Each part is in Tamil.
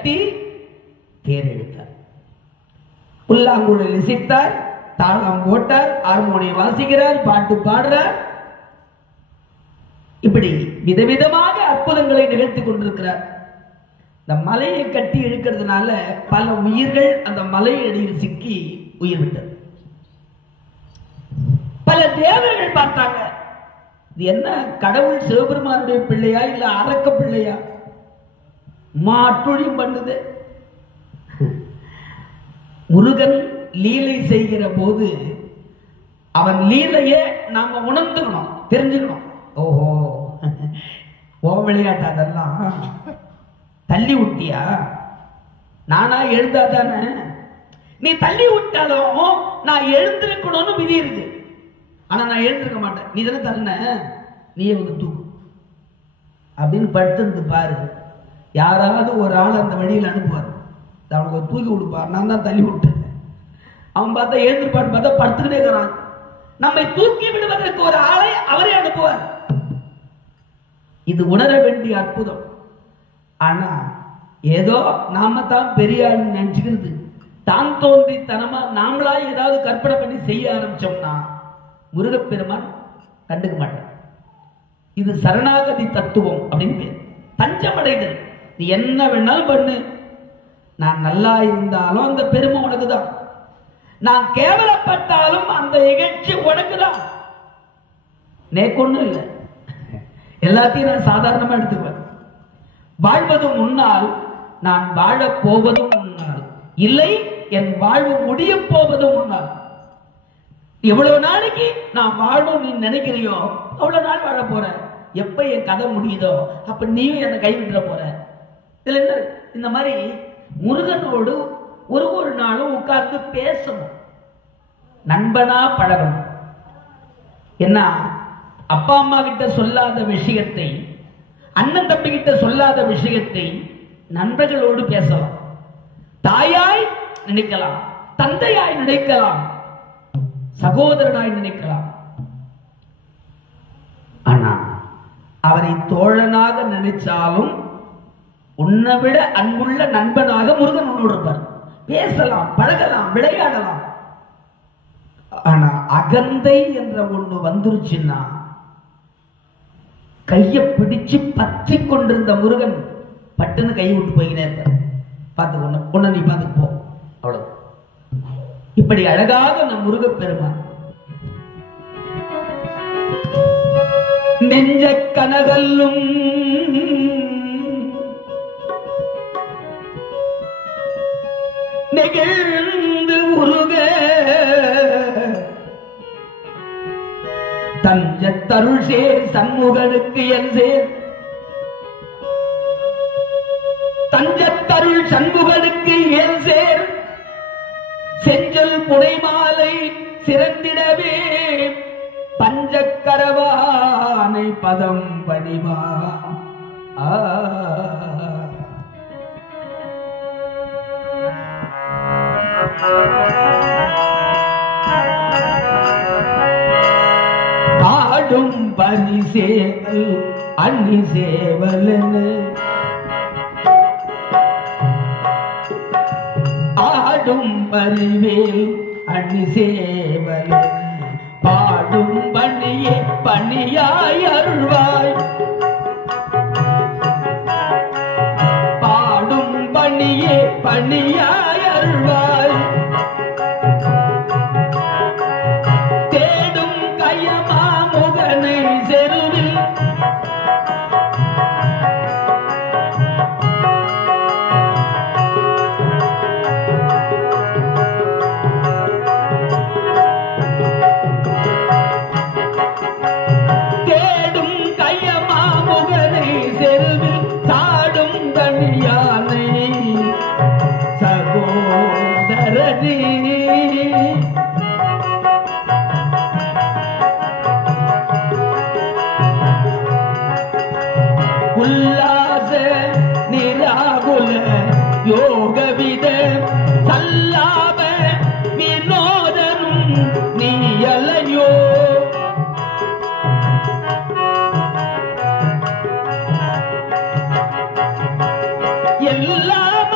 கட்டி தேர் இழுத்தார், புல்லாங்குழல் இசைத்தார், தாளம் போட்டார், ஹார்மோனியம் வாசிக்கிறார், பாட்டு பாடுறார். இப்படி விதவிதமாக அற்புதங்களை நிகழ்த்தி கொண்டிருக்கிறார். இந்த மலையை கட்டி இழுக்கிறதுனால பல உயிர்கள் அந்த மலை அடியில் சிக்கி உயிர் விட்டது. பல தேவர்கள் பார்த்தாங்க, இது என்ன கடவுள் சிவபெருமானுடைய பிள்ளையா இல்ல அரக்க பிள்ளையா, மாற்றுழியும் பண்ணுது. முருகன் லீலை செய்கிற போது அவன் லீலையை நாம உணர்ந்துக்கணும், தெரிஞ்சுக்கணும். ஓஹோ, ஓ விளையாட்டு அதெல்லாம் தள்ளி விட்டியா, நானா எழுந்தாதானே, நீ தள்ளி விட்டாலும் நான் எழுந்திருக்கணும்னு விதி இருக்கு. ஆனா நான் எழுந்திருக்க மாட்டேன், நீ தானே தள்ள, நீயே வந்து தூக்கு அப்படின்னு படுத்து பாரு. யாராவது ஒரு ஆள் அந்த வழியில் அனுப்புவார், அவனுக்கு தூக்கி கொடுப்பார், நான் தான் தள்ளி விட்டேன். அவன் பார்த்தா எழுந்திருப்பான்னு பார்த்தா படுத்துக்கிட்டே இருக்கிறான். நம்மை தூக்கி விடுவதற்கு ஒரு ஆளை அவரே அனுப்புவார். இது உணர வேண்டிய அற்புதம். ஆனா ஏதோ நாம தான் பெரிய நினைச்சுக்கிறது, தான் தோன்றித்தனமா நாமளா ஏதாவது கற்பனை பண்ணி செய்ய ஆரம்பிச்சோம்னா முருகப்பெருமான் கண்டுக்க மாட்டார். இது சரணாகதி தத்துவம் அப்படின்னு பேர். தஞ்சமடைதல், நீ என்ன வேணாலும் பண்ணு, நான் நல்லா இருந்தாலும் அந்த பெருமை உனக்கு தான், நான் கேவலப்பட்டாலும் அந்த நிகழ்ச்சி உனக்கு தான். நேக்கொன்னும் இல்லை, எல்லாத்தையும் நான் சாதாரணமா எடுத்துக்குவேன். வாழ்வதும் முன்னால், நான் வாழ போவதும் முன்னால், இல்லை என் வாழ்வு முடிய போவதும் முன்னால். எவ்வளவு நாளைக்கு நான் வாழணும் நீ நினைக்கிறியோ அவ்வளவு நாள் வாழ போற. எப்ப என் கதை முடியுதோ அப்ப நீயும் என்னை கைவிட்டுற போற. இதுல என்ன, இந்த மாதிரி முருகனோடு ஒரு நாளும் உட்கார்ந்து பேசணும், நண்பனா பழகணும். என்ன, அப்பா அம்மா கிட்ட சொல்லாத விஷயத்தை, அண்ணன் தம்பி கிட்ட சொல்லாத விஷயத்தை நண்பர்களோடு பேசலாம். தாயாய் நினைக்கலாம், தந்தையாய் நினைக்கலாம், சகோதரனாய் நினைக்கலாம். ஆனா அவரை தோழனாக நினைச்சாலும் உன்னை விட அன்புள்ள நண்பனாக முருகன் உன்னோடு இருப்பார். பேசலாம், பழகலாம், விளையாடலாம். ஆனா அகந்தை என்ற ஒண்ணு வந்துருச்சுன்னா கையை பிடிச்சு பற்றி கொண்டிருந்த முருகன் பட்டுன்னு கையை விட்டு போய்கினே இருப்பார். பார்த்துக்கொண்டு உன்னை நீ பார்த்துக்கு போ, அவ்வளவு. இப்படி அழகாக நம் முருகப்பெருமான் நெஞ்ச கனகல்லும் நெகிழ்ந்து உருக தஞ்சத்தருள் சேர் சண்முகனுக்கு என் சேர், தஞ்சத்தருள் சண்முகனுக்கு என் சேர், செஞ்சல் புனை மாலை சிறந்திடவே பஞ்சக்கரவானை பதம் பணிவா. ஆடும் பரிசேவல் அன்னி சேவலனு, ஆடும் பரிவேல் அன்னி சேவலனு, பாடும் பணியே பணியாய் அருள்வாய், பாடும் பணியே பணியாய் அருள்வாய், தேடும் கையமா முகனை செருவில், உல்லாச நிராகுல யோகவித சல்லாப வினோதனும் நீயலையோ, எல்லாம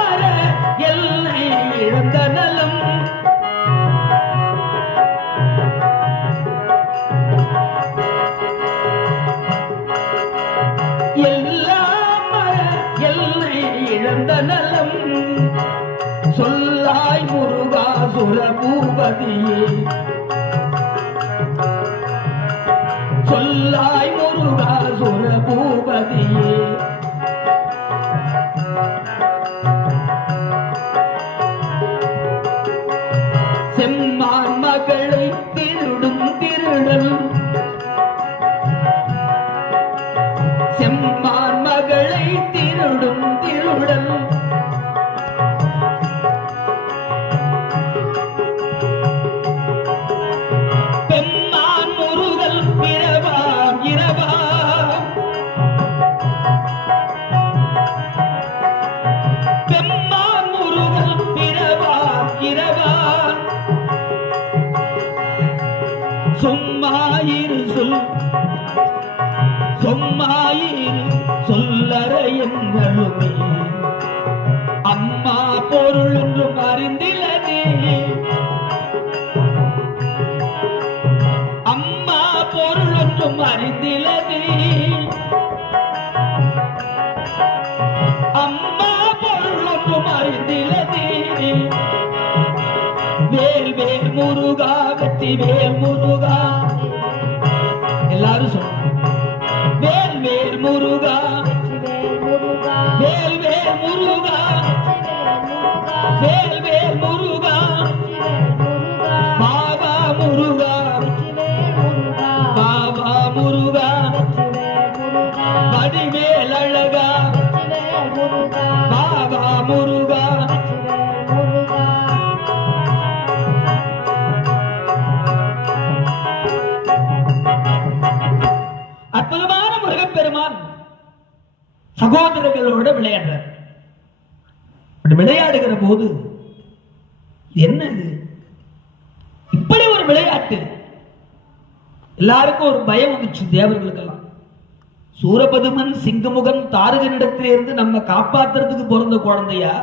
சுரபூபதியே சொல்லாய் முருகா சுரபூபதியே செம்மான் மகளை திருடும் திருடல் செம்மான் மகளை திருடும் திருடல் பெம்மான் முருகல் இரவாம் இரவாம் பெம்மான் முருகல் இரவாம் இரவாம் சொம்மாயிரு சொல் சொம்மாயிரு சொல்லற எங்களுமே அம்மா பொருள் என்றும் அறிந்திலனே அம்மா பொருள் என்றும் அறிந்திலனே அம்மா பொருள் என்றும் அறிந்திலனே வேல் வேல் முருகா வெற்றி வேல் முருகா எல்லாரும் சொல்லுங்க வேல் வேல் முருகா வேல் வேல் முருகா வேல் வேல் முருகா பாபா முருகா பாபா முருகா வடிவேல் அழகா பாபா முருகா அற்புதமான முருகப்பெருமான் சகோதரர்களோட விளையாடுறார். விளையாடுகிற போது என்ன இது இப்படி ஒரு விளையாட்டு? எல்லாருக்கும் ஒரு பயம் வந்துச்சு தேவர்களுக்கெல்லாம். சூரபதுமன் சிங்கமுகன் தாரகனிடத்திலிருந்து நம்ம காப்பாத்துறதுக்கு பிறந்த குழந்தையா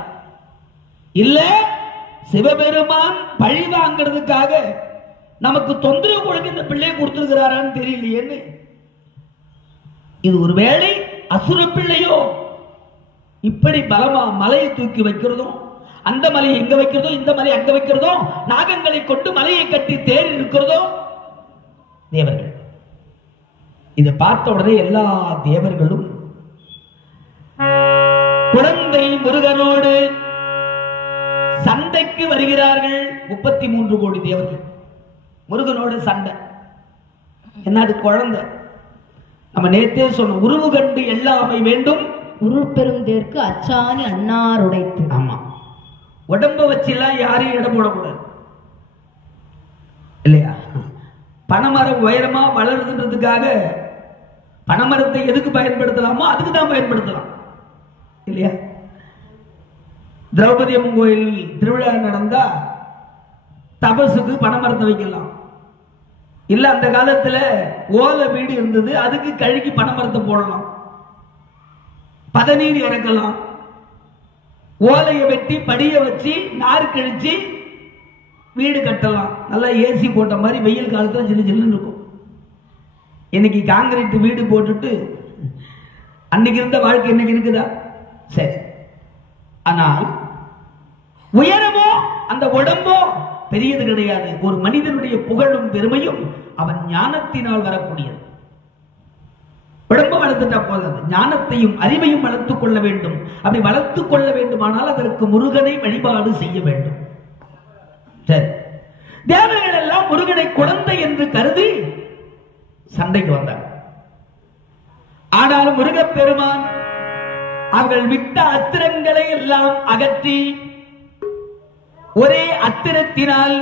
இல்ல சிவபெருமான் பழி வாங்கிறதுக்காக நமக்கு தொந்தரவு கொடுக்க இந்த பிள்ளையை கொடுத்திருக்கிறாரான்னு தெரியலையேன்னு. இது ஒருவேளை அசுர பிள்ளையோ? இப்படி பலமா மலையை தூக்கி வைக்கிறதும், அந்த மலையை எங்க வைக்கிறதோ இந்த மலையை அங்க வைக்கிறதோ, நாகங்களை கொண்டு மலையை கட்டி தேறி இருக்கிறதோ தேவர்கள். இதை பார்த்த உடனே எல்லா தேவர்களும் குழந்தை முருகனோடு சண்டைக்கு வருகிறார்கள். 33 கோடி தேவர்கள் முருகனோடு சண்டை. என்னது குழந்தை? நம்ம நேத்தே சொன்ன உருவு கண்டு எல்லாமை வேண்டும் உருப்பெரும் தேர்க்கு அச்சாணி அன்னார் உடைத்து. ஆமா, உடம்ப வச்செல்லாம் யாரையும் இடம் போடக்கூடாது இல்லையா? பனைமரம் உயரமா வளருதுன்றதுக்காக பனைமரத்தை எதுக்கு பயன்படுத்தலாமோ அதுக்கு தான் பயன்படுத்தலாம் இல்லையா? திரௌபதி அம்மன் கோயில் திருவிழா நடந்தா தபசுக்கு பனைமரத்தை வைக்கலாம். இல்ல அந்த காலத்துல ஓலை வீடு இருந்தது, அதுக்கு கழுகி பனைமரத்தை போடலாம். பதநீர் இறக்கலாம். ஓலையை வெட்டி படிய வச்சு நார் கழிச்சு வீடு கட்டலாம். நல்லா ஏசி போட்ட மாதிரி வெயில் காலத்துல சின்ன சின்ன இருக்கும். இன்னைக்கு காங்கிரீட் வீடு போட்டுட்டு அன்னைக்கு இருந்த வாழ்க்கை இன்னைக்கு இருக்குதா? சரி. ஆனால் உயரமோ அந்த உடம்போ பெரியது கிடையாது. ஒரு மனிதனுடைய புகழும் பெருமையும் அவன் ஞானத்தினால் வரக்கூடியது. உடம்பு வளர்த்துட்டா போதாது, ஞானத்தையும் அறிவையும் வளர்த்துக் கொள்ள வேண்டும். அப்படி வளர்த்துக் கொள்ள வேண்டுமானால் அதற்கு முருகனை வழிபாடு செய்ய வேண்டும். சரி, தேவர்கள் எல்லாம் முருகனை குழந்தை என்று கருதி சண்டைக்கு வந்தார். ஆனால் முருகப்பெருமான் அவர்கள் விட்ட அத்திரங்களை எல்லாம் அகற்றி ஒரே அத்திரத்தினால்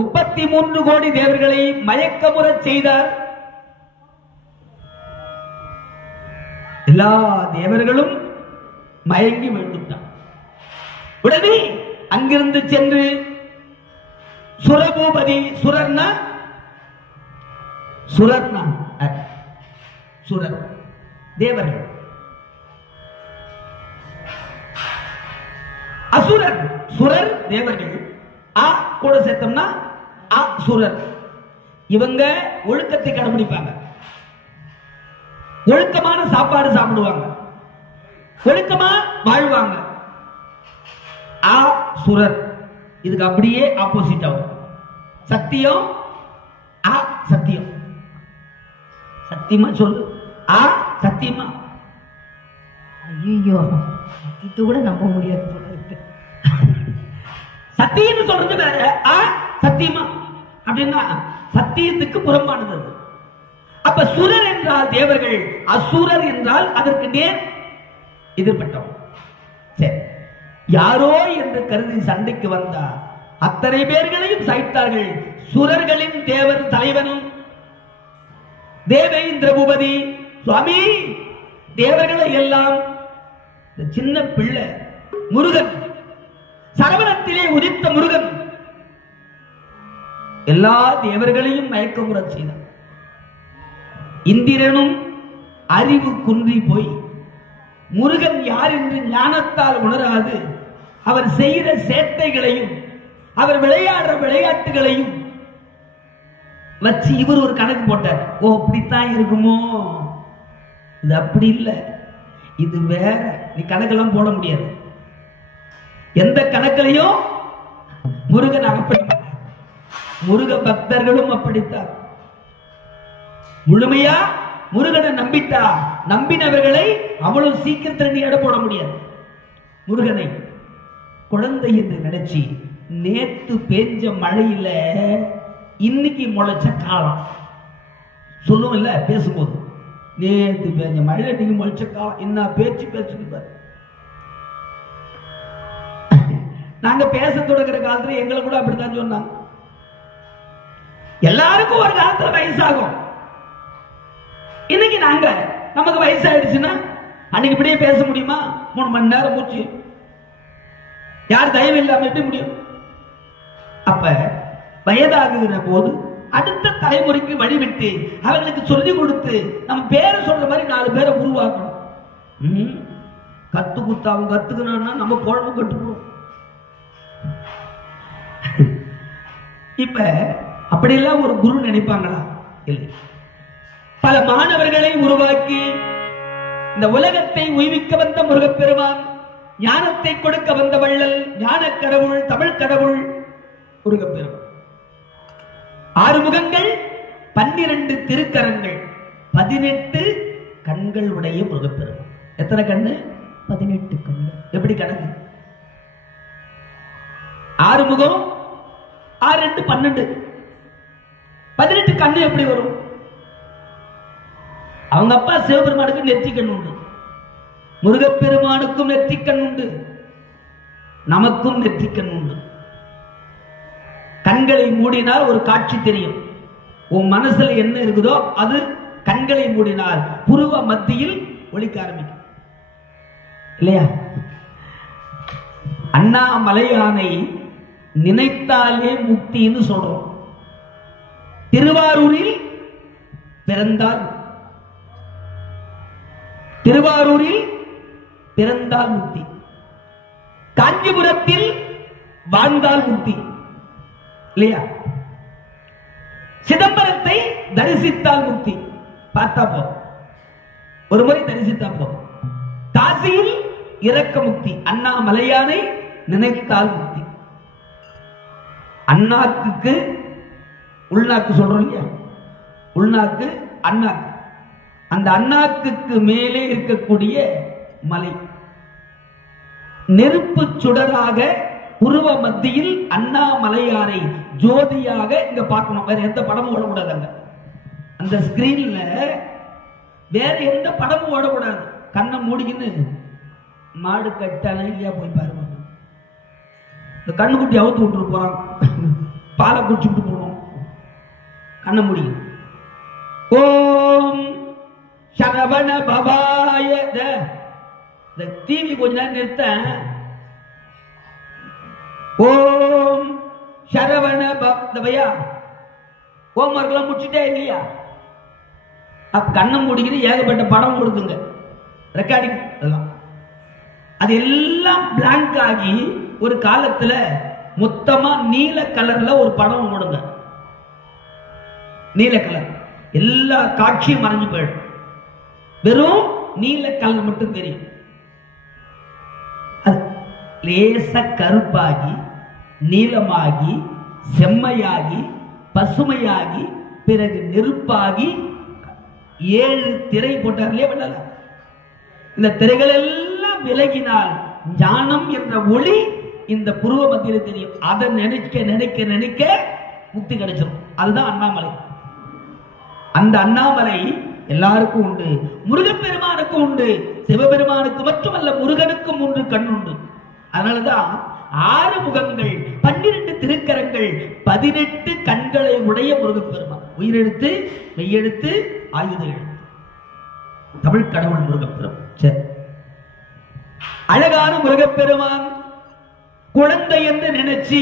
33 கோடி தேவர்களை மயக்கமுறச் செய்தார். எல்லா தேவர்களும் மயங்கி விழுந்துட்டார். உடனே அங்கிருந்து சென்று சுரபூபதி, சுரர்னா சுரர் தேவர்கள், அசுரர் சுரர் தேவர்கள். ஆ கூட சேர்த்தோம்னா அசுரர். இவங்க ஒழுக்கத்தை கடைபிடிப்பாங்க, ஒழுக்கமான சாப்பாடு சாப்பிடுவாங்க, ஒழுக்கமா வாழ்வாங்க. அசுரர். இதுக்கு அப்படியே ஆப்போசிட் ஆகும். சத்தியம் ஆ சத்தியம். சத்தியமா சொல்லு. ஆ சத்தியமா. ஐயோ, இது கூட நம்ப முடியாது போல இருக்கு. சத்தியம் சொல்றது வேற, ஆ சத்தியமா அப்படின்னா சத்தியத்துக்கு புறம்பானது. அப்ப சுரர் என்றால் தேவர்கள், அசுரர் என்றால் அதற்கு நேர் எதிர்பட்டோம். சரி, யாரோ என்று கருதி சண்டைக்கு வந்தார். அத்தனை பேர்களையும் சாய்த்தார்கள். சுரர்களின் தேவர் தலைவனும் தேவேந்திர பூபதி சுவாமி, தேவர்களை எல்லாம் சின்ன பிள்ளை முருகன், சரவணத்திலே உதித்த முருகன் எல்லா தேவர்களையும் மயக்கமுற செய்தார். இந்திரனும் அறிவு குன்றி போய் முருகன் யார் என்று ஞானத்தால் உணராது அவர் செய்கிற சேட்டைகளையும் அவர் விளையாடுற விளையாட்டுகளையும் வச்சு இவர் ஒரு கணக்கு போட்டார். ஓ, அப்படித்தான் இருக்குமோ, இது அப்படி இல்லை, இது வேற. நீ கணக்கெல்லாம் போட முடியாது. எந்த கணக்கிலையும் முருகன் அப்படி, முருக பக்தர்களும் அப்படித்தான். முழுமையா முருகனை நம்பிட்டா நம்பினவர்களை அவ்வளவு சீக்கிரத்தில் நீ எடை போட முடியாது. முருகனை குழந்தை என்று நினைச்சு நேத்து பேஞ்ச மழையில இன்னைக்கு முளைச்ச காலம் சொல்லுவோம் இல்ல, பேசும்போது நேத்து பேஞ்ச மழையில நீங்க முளைச்ச காலம் என்ன பேச்சு பேச்சு. நாங்க பேச தொடங்குற காலத்துல எங்களை கூட அப்படித்தான் சொன்னாங்க. எல்லாருக்கும் ஒரு காலத்துல வயசாகும். இன்னைக்கு நாங்க நமக்கு வயசாயிடுச்சுன்னா அன்னைக்கு இப்படியே பேச முடியுமா? 3 மணி நேரம் மூச்சு, யார் தயவு இல்லாம எப்படி முடியும்? அப்ப வயதாகுகிற போது அடுத்த தலைமுறைக்கு வழிவிட்டு அவர்களுக்கு சொல்லிக் கொடுத்து நம்ம பேரை சொல்ற மாதிரி 4 பேரை உருவாக்கணும். கத்து குத்து அவங்க கத்துக்கணும்னா நம்ம குழம்பு கட்டுக்கணும். இப்ப அப்படியெல்லாம் ஒரு குரு நினைப்பாங்களா? இல்லை. பல மாணவர்களை உருவாக்கி இந்த உலகத்தை உய்விக்க வந்த முருகப்பெருமான், ஞானத்தை கொடுக்க வந்த வள்ளல், ஞான கடவுள், தமிழ் கடவுள் முருகப்பெருமான். 6 முகங்கள், 12 திருக்கரங்கள், 18 கண்கள் உடைய முருகப்பெருமான். எத்தனை கண்ணு? 18 கண்ணு. எப்படி கணக்கு? 6 முகம், 6 2 12, 18 கண்ணு எப்படி வரும்? அவங்க அப்பா சிவபெருமானுக்கு நெற்றி கண் உண்டு, முருகப்பெருமானுக்கும் நெற்றி கண் உண்டு, நமக்கும் நெற்றி கண் உண்டு. கண்களை மூடினால் ஒரு காட்சி தெரியும். உன் மனசுல என்ன இருக்குதோ அது கண்களை மூடினால் புருவ மத்தியில் ஒளிக்க ஆரம்பிக்கும் இல்லையா? அண்ணாமலையானை நினைத்தாலே முக்தின்னு சொல்றோம். திருவாரூரில் பிறந்தால், திருவாரூரில் பிறந்தால் முக்தி, காஞ்சிபுரத்தில் வாழ்ந்தால் முக்தி இல்லையா? சிதம்பரத்தை தரிசித்தால் முக்தி. பார்த்தா போதும், ஒரு முறை தரிசித்தா போதும். காசியில் இறக்க முக்தி, அண்ணாமலையானை நினைத்தால் முக்தி. அண்ணாக்கு உள்நாக்கு சொல்றோம் இல்லையா? உள்நாக்கு அண்ணாக்கு. அந்த அண்ணாக்கு மேலே இருக்கக்கூடிய மலை நெருப்பு சுடராக புருவ மத்தியில் அண்ணாமலையாரை ஜோதியாக இங்க பார்க்கணும். வேற எந்த படமும் ஓடக்கூடாது. அந்த ஸ்கிரீன்ல வேற எந்த படமும் ஓடக்கூடாது. கண்ணை மூடிக்கின்னு மாடு கட்டான இல்லையா போய் பாருங்க. இந்த கண்ணுக்குட்டி அவுத்து விட்டு போறான், பாலை குடிச்சுட்டு போகணும். கண்ணை முடியும். ஓம் சரவண பவாய. இந்த டிவி கொஞ்ச நேரம் நிறுத்த. ஓம் சரவண பவையா. ஓம் ஒர்க்கெல்லாம் முடிச்சுட்டே இல்லையா? அப்ப கண்ணை முடிக்கிறது ஏகப்பட்ட படம் கொடுக்குங்க, ரெக்கார்டிங் எல்லாம். அது எல்லாம் பிளாங்க் ஆகி ஒரு காலத்துல மொத்தமா நீல கலர்ல ஒரு படம் ஓடுங்க. நீல கலர் எல்லா காட்சியும் மறைஞ்சு போயிடும், வெறும் நீல கலர் மட்டும் தெரியும். அது லேச கருப்பாகி நீலமாகி செம்மையாகி பசுமையாகி பிறகு நெருப்பாகி 7 திரை போட்டார்களே பண்ணல. இந்த திரைகள் எல்லாம் விலகினால் ஞானம் என்ற ஒளி இந்த புருவ மத்தியில தெரியும். அதை நினைக்க நினைக்க நினைக்க முக்தி கிடைச்சிடும். அதுதான் அண்ணாமலை. அந்த அண்ணாமலை எல்லாருக்கும் உண்டு. முருகப்பெருமானுக்கும் உண்டு. சிவபெருமானுக்கு மட்டுமல்ல, முருகனுக்கும் 3 கண் உண்டு. அதனாலதான் 6 முகங்கள், 12 திருக்கரங்கள், 18 கண்களை உடைய முருகப்பெருமான். உயிரெழுத்து, மெய்யெழுத்து, ஆயுத எழுத்து, தமிழ் கடவுள் முருகப்பெருமான். சரி, அழகான முருகப்பெருமான் குழந்தை என்று நினைச்சு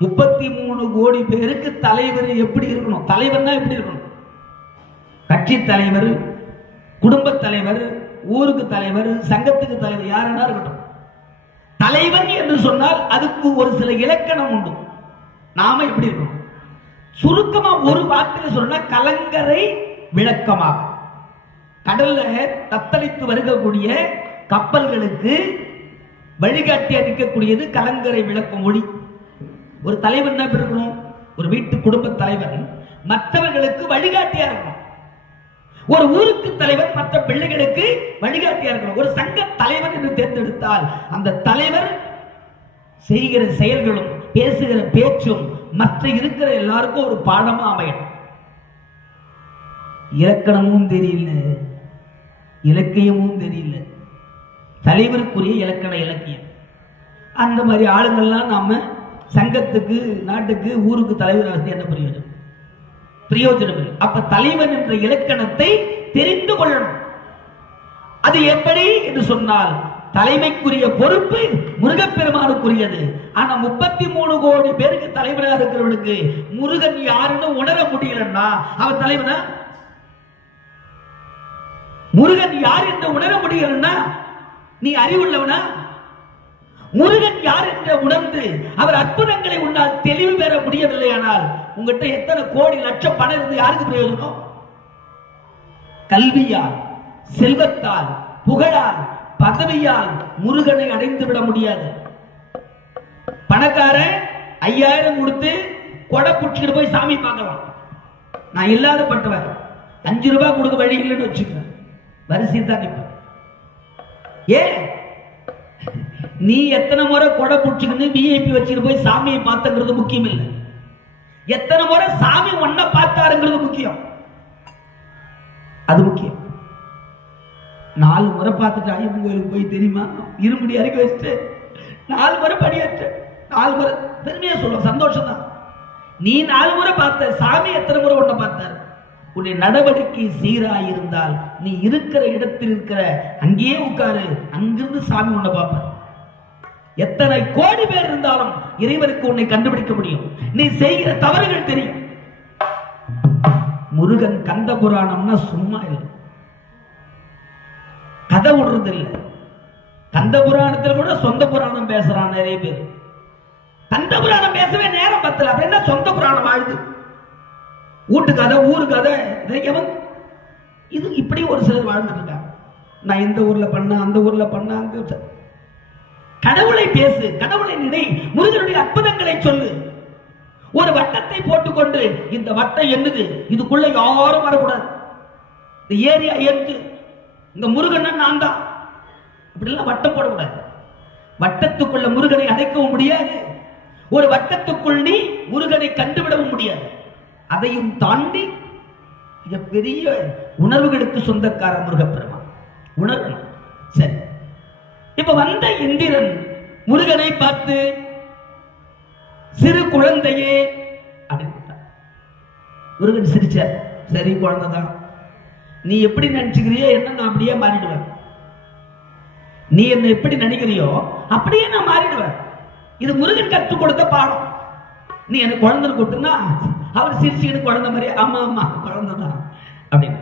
33 கோடி பேருக்கு தலைவர் எப்படி இருக்கணும்? தலைவர்னா எப்படி இருக்கணும்? கட்சி தலைவர், குடும்ப தலைவர், ஊருக்கு தலைவர், சங்கத்துக்கு தலைவர், யாருன்னா இருக்கட்டும். தலைவன் என்று சொன்னால் அதுக்கு ஒரு சில இலக்கணம் உண்டு. நாம எப்படி இருக்கணும்? சுருக்கமா ஒரு வார்த்தையில் சொன்னா கலங்கரை விளக்கமாக. கடல்ல தத்தளித்து வருகக்கூடிய கப்பல்களுக்கு வழிகாட்டியா நிற்கக்கூடியது கலங்கரை விளக்கம் ஒளி. ஒரு தலைவன் என்ன இருக்கணும்? ஒரு வீட்டு குடும்ப தலைவன் மற்றவர்களுக்கு வழிகாட்டியா இருக்கணும். ஒரு ஊருக்கு தலைவர் மற்ற பிள்ளைகளுக்கு வழிகாட்டியா இருக்கணும். ஒரு சங்க தலைவன் என்று தேர்ந்தெடுத்தால் அந்த தலைவர் செய்கிற செயல்களும் பேசுகிற பேச்சும் மற்ற இருக்கிற எல்லாருக்கும் ஒரு பாடமா அமையும். இலக்கணமும் தெரியல, இலக்கியமும் தெரியல, தலைவருக்குரிய இலக்கண இலக்கியம். அந்த மாதிரி ஆளுங்கள்லாம் நாம சங்கத்துக்கு, நாட்டுக்கு, ஊருக்கு தலைவர் என்ன பிரயோஜனம்? பிரயோஜனம் இல்லை. அப்ப தலைவன் என்ற இலக்கணத்தை தெரிந்து கொள்ளணும். அது எப்படி என்று சொன்னால் தலைமைக்குரிய பொறுப்பு முருகப்பெருமானுக்குரியது. ஆனா 33 கோடி பேருக்கு தலைவராக இருக்கிறவனுக்கு முருகன் யாருன்னு உணர முடியலன்னா அவன் தலைவனா? முருகன் யார் என்று உணர முடியலன்னா நீ அறிவுள்ளவனா? முருகன் யார் என்று உணர்ந்து அவர் அற்புதங்களை உன்னால் தெளிவு பெற முடியவில்லை. ஆனால் உங்ககிட்ட எத்தனை கோடி லட்சம் பணம் இருந்து யாருக்கு பிரயோஜனம்? கல்வியால், செல்வத்தால், புகழால், பதவியால் முருகனை அடைந்து விட முடியாது. பணக்காரன் 5000 கொடுத்து கொடை புடிச்சிட்டு போய் சாமி பார்க்கலாம். நான் இல்லாத பட்டவன் 5 ரூபாய் கொடுக்க வழி இல்லைன்னு வச்சுக்கிறேன், வரிசையில் தான் நிற்பேன். ஏன்? நீ எத்தனை முறை கொடை புடிச்சுக்கின்னு விஐபி வச்சுட்டு போய் சாமியை பார்த்தங்கிறது முக்கியம் இல்லை. எத்தனை முறை சாமி ஒன்ன பார்த்தாருங்கிறது முக்கியம். அது முக்கியம். 4 முறை பார்த்துட்டு ஐயப்பன் கோயிலுக்கு போய் தெரியுமா, இருமுடி அறிக்கை வச்சுட்டு 4 முறை படியாச்சு, 4 முறை பெருமையா சொல்ல சந்தோஷம் தான். நீ 4 முறை பார்த்த சாமி எத்தனை முறை ஒன்ன பார்த்தார்? உன்னுடைய நடவடிக்கை சீராயிருந்தால் நீ இருக்கிற இடத்தில் இருக்கிற அங்கேயே உட்காரு, அங்கிருந்து சாமி உன்னை பார்ப்பார். எத்தனை கோடி பேர் இருந்தாலும் இறைவனுக்கு உன்னை கண்டுபிடிக்க முடியும். நீ செய்கிற தவறுகள் தெரியும். முருகன் கந்த புராணம்னா சும்மா இல்லை, கதை விடுறது இல்லை. கந்த புராணத்தில் கூட சொந்த புராணம் பேசுறான் நிறைய பேர். கந்த புராணம் பேசவே நேரம் பத்தல, அப்படின்னா சொந்த புராணம் வாழ்ந்து வீட்டு கதை, ஊரு கதை, இது இப்படி ஒரு சிலர் வாழ்ந்துட்டு இருக்காங்க. நான் இந்த ஊர்ல பண்ண, அந்த ஊர்ல பண்ண, அங்க. கடவுளை பேசு, கடவுளை நினை, முருகனுடைய அற்புதங்களை சொல்லு. ஒரு வட்டத்தை போட்டுக்கொண்டு இந்த வட்டம் என்னது, இதுக்குள்ள யாரும் வரக்கூடாது, இந்த ஏரியா எடுத்து இந்த முருகன் நான் தான், அப்படிலாம் வட்டம் போடக்கூடாது. வட்டத்துக்குள்ள முருகனை அடைக்கவும் முடியாது, ஒரு வட்டத்துக்குள் நீ முருகனை கண்டுவிடவும் முடியாது. அதையும் தாண்டி பெரிய உணர்வுகளுக்கு சொந்தக்கார முருகப்பெருமான் உணர்வு. சரி, இப்ப வந்த இந்திரன் முருகனை பார்த்து சிறு குழந்தையே அப்படின்னு முருகன் சிரிச்சார். சரி குழந்தைதான், நீ எப்படி நினைச்சுக்கிறியோ என்ன நான் அப்படியே மாறிடுவேன். நீ என்ன எப்படி நினைக்கிறியோ அப்படியே நான் மாறிடுவேன். இது முருகன் கற்றுக் கொடுத்த பாடம். நீ எனக்கு குழந்தை கொடுத்துனா அவர் சிரிச்சுக்கிட்டு குழந்தை மாதிரி, ஆமா ஆமா குழந்தைதான் அப்படின்னு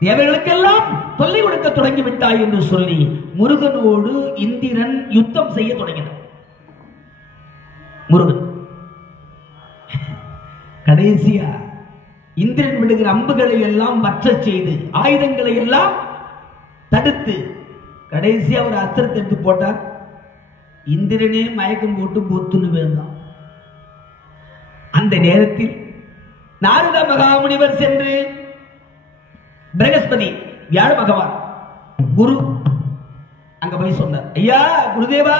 தேவைகளுக்கெல்லாம் தொல்லை கொடுக்க தொடங்கி விட்டாய் என்று சொல்லி முருகனோடு இந்திரன் யுத்தம் செய்ய தொடங்கினார். முருகன் கடைசியா இந்திரன் விடுகிற அம்புகளை எல்லாம் வற்ற செய்து ஆயுதங்களை எல்லாம் தடுத்து கடைசியா ஒரு அஸ்திரத்தை எடுத்து போட்டார். இந்திரனே மயக்கம் போட்டு பொத்துன்னு வேண்டாம். அந்த நேரத்தில் நாரத மகாமுனிவர் சென்று பிரகஸ்பதி வியாழ பகவான் குரு அங்க போய் சொன்னார், ஐயா குருதேவா,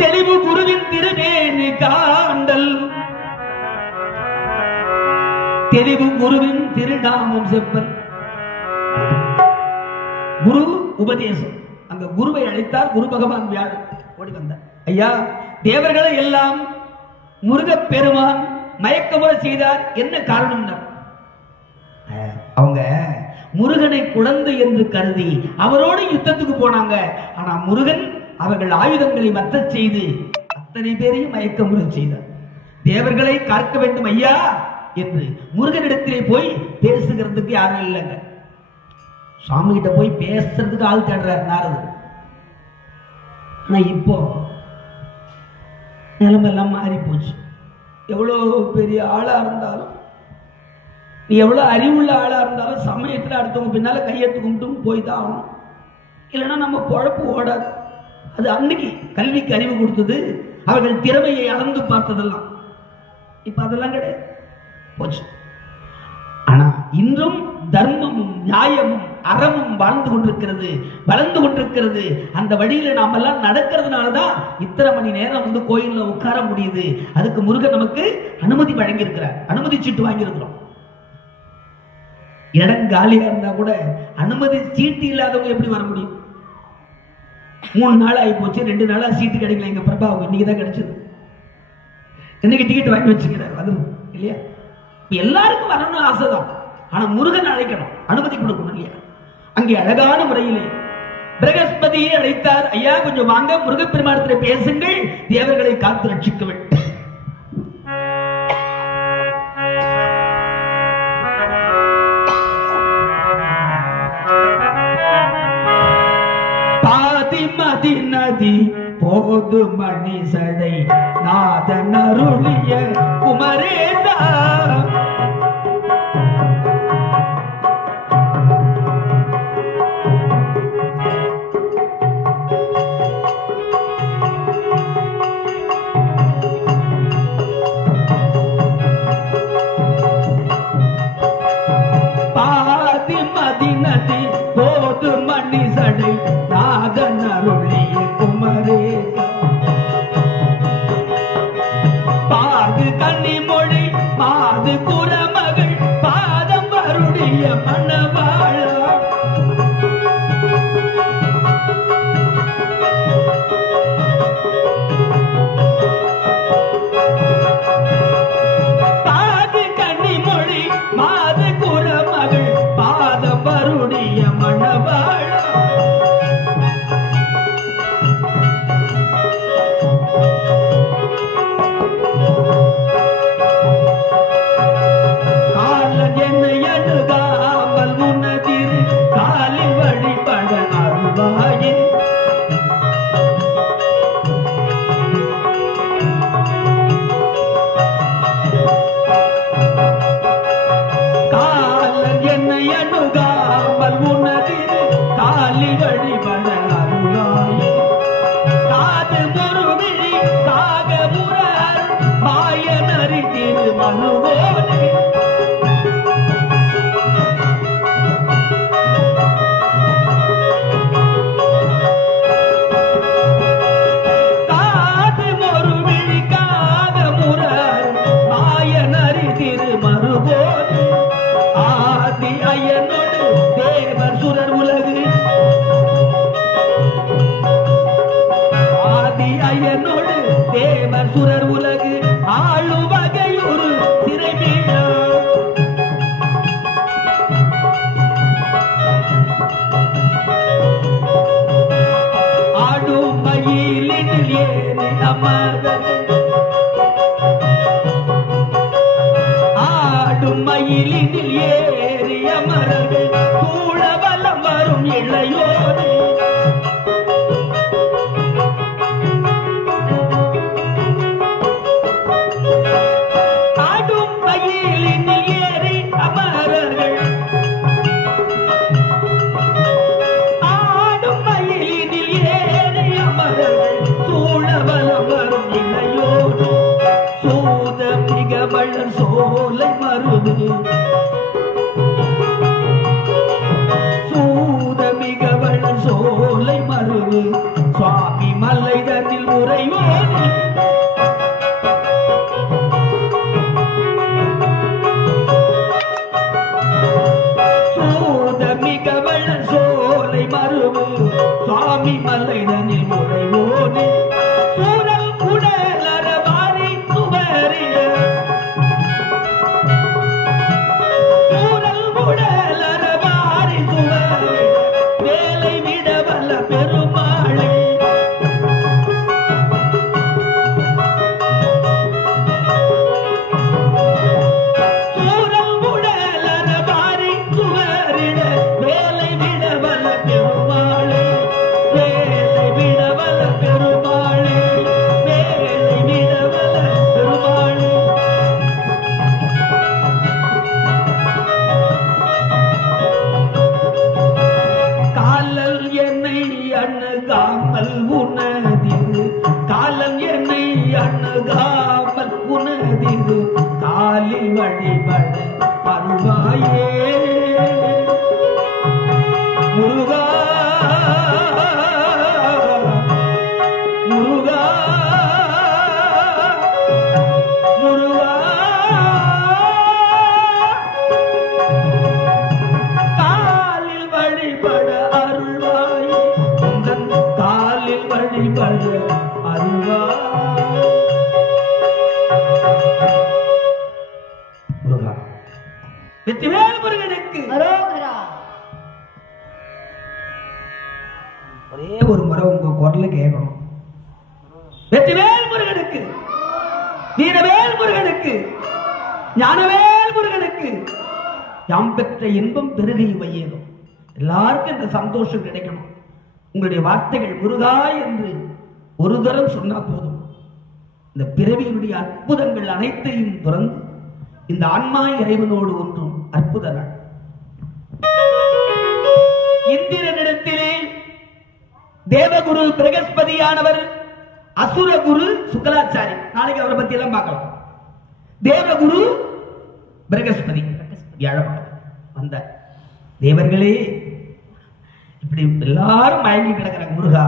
தெளிவு குருவின் திருநேனு காண்டல், தெளிவு குருவின் திருநாமம் செப்பல். குரு உபதேசம். அங்க குருவை அழைத்தார். குரு பகவான் வியாழன் ஓடி வந்தார். ஐயா, தேவர்களை எல்லாம் முருகப் பெருமான் மயக்கமுற செய்தார், என்ன காரணம்? அவங்க முருகனை குழந்தை என்று கருதி அவரோடு யுத்தத்துக்கு போனாங்க. ஆனா முருகன் அவர்கள் ஆயுதங்களை மத்தச் செய்து அத்தனை பேரையும் மயக்கமுற செய்தார். தேவர்களை காக்க வேண்டும் ஐயா என்று முருகனிடத்திலே போய் பேசுகிறதுக்கு யாரும் இல்லைங்க. சுவாமி கிட்ட போய் பேசுறதுக்கு ஆள் தேடுறார் நாரதர். ஆனா இப்போ நிலைமெல்லாம் மாறி போச்சு. எவ்வளவு பெரிய ஆளா இருந்தாலும், நீ எவ்வளவு அறிவுள்ள ஆளா இருந்தாலும் சமயத்துல அடுத்தவங்க பின்னால கையெழுத்து கும்பிட்டு போய் தான் ஆகணும். இல்லைன்னா நம்ம பொழப்பு ஓடாது. அது அன்னைக்கு கல்விக்கு அறிவு கொடுத்தது, அவர்கள் திறமையை அளந்து பார்த்ததெல்லாம். இப்ப அதெல்லாம் கிடையாது, போச்சு. ஆனா இன்றும் தர்மமும் நியாயமும் அறமும் வாழ்ந்து கொண்டிருக்கிறது, வளர்ந்து கொண்டிருக்கிறது. அந்த வழியில நாம எல்லாம் நடக்கிறதுனாலதான் இத்தனை மணி நேரம் வந்து கோயில்ல உட்கார முடியுது. அதுக்கு முருகன் நமக்கு அனுமதி வழங்கி இருக்கிறார். அனுமதி சீட்டு வாங்கி இருக்கிறோம். இடம் காலியா இருந்தா கூட அனுமதி சீட்டு இல்லாதவங்க எப்படி வர முடியும்? 3 நாள் ஆகி போச்சு, 2 நாளா சீட்டு கிடைக்கல. எங்க பிரபாவுக்கு இன்னைக்குதான் கிடைச்சது. இன்னைக்கு டிக்கெட் வாங்கி வச்சுக்கிறார். அது இல்லையா? எல்லாருக்கும் வரணும்னு ஆசைதான். ஆனா முருகன் அழைக்கணும், அனுமதி கொடுக்கணும் இல்லையா? அங்கே அழகான முறையிலே பிரகஸ்பதியை அழைத்தார். ஐயா கொஞ்சம் வாங்க, முருகப்பெருமானத்தில் பேசுங்கள், தேவர்களை காத்து ரட்சிக்க வேண்டும். பாதிமதி நதி போது மணி சடை நாதன் அருளிய குமரேதா, பாதிமதி நதி போது மணி சடை நாதன் அருளிய குமரேதா, பாது கன்னிமொழி மாது குரமகள் பாதம் வருடைய மணவாளா, பாது கன்னிமொழி மாது குரமகள் பாதம் வருடைய மணவாளா, காலன் என்னை அணுகாமல் முன்னதிரு காலில் வழிபட அருள்வாயே, காலன் என்னை அணுகாமல் முன்னதிரு காலில் வழிபட அருள்வாயே, காது முருவிழி காகமுறார் மாயனறி திரு மனுவோனே, காது முருவிழி காகமுறார் மாயனறி திரு மனுவோனே, ஆதி அயனோடு தேவர் சுரர் உலகு, ஆதி அயனோடு தேவர் சுரர் உலகு ஆளு வகையொரு திரைமீழா, ஆடும் மயிலில் ஏறி அமர்ந்தது, ஆடும் மயிலில் ஏறி அமரர்கள் சூழ வலம் சோலை மருது சூதமிகவள் சோலை மருது சுவாமி மலைதனில் உறைவோனே சூதமிகவள் சோலை மருது சுவாமி மலைதனில் உறைவோனே சூரல் குடலர வாரி சுவரிட சூரல் குடலர வாரி சுவரிட வேலை விட வல்ல பெருமாளே சூரல் குடலர வாரி சுவரிட வேலை விட வல்ல பெருமாளே வேலை விட வல்ல பெருமாளே வேலை விட வல்ல பெருமாளே காலல் என்னை அணுகாமல் உனதிரு காலல் என்னை அணுகாமல் உனதிரு காலில் வழிபட அருள்வாயே முருகா முருகா முருகா காலில் வழிபட அருள்வாயே உந்தன் காலில் வழிபட அருள்வாயே முருகா வெற்றிவேல் முருகனுக்கு அரோகரா. ஒரே ஒரு முறை உங்க குரல கேட்கணும். வெற்றிவேல் முருகனுக்கு வீரவேல் முருகனுக்கு ஞானவேல் முருகனுக்கு யாம் பெற்ற இன்பம் பெருகை வையேதும் எல்லாருக்கும் இந்த சந்தோஷம் கிடைக்கணும். உங்களுடைய வார்த்தைகள் முருகா என்று ஒரு தரம் சொன்னா போதும். இந்த பிறவியினுடைய அற்புதங்கள் அனைத்தையும் துறந்து இந்த ஆன்மா இறைவனோடு ஒன்றும் அற்புத நாள். இந்திரனிடத்திலே தேவகுரு பிரகஸ்பதியானவர் அசுரகுரு சுக்கலாச்சாரி. நாளைக்கு அவரை பத்தி எல்லாம் பார்க்கலாம். தேவகுரு பிரகஸ்பதி வந்த தேவர்களே இப்படி எல்லாரும் மயங்கி கிடக்கிறாங்க. முருகா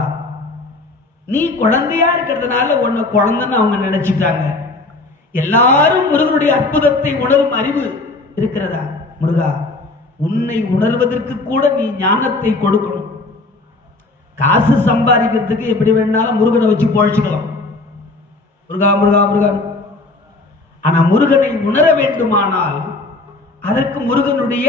நீ குழந்தையா இருக்கிறதுனால உன்னை குழந்தைன்னு அவங்க நினைச்சிட்டாங்க. எல்லாரும் முருகனுடைய அற்புதத்தை உணரும் அறிவு இருக்கிறதா? முருகா உன்னை உணர்வதற்கு கூட நீ ஞானத்தை கொடுக்கணும். காசு சம்பாதிக்கிறதுக்கு எப்படி வேணாலும் முருகனை வச்சு பொழைச்சுக்கலாம். முருகா முருகா முருகன். ஆனா முருகனை உணர வேண்டுமானால் அதற்கு முருகனுடைய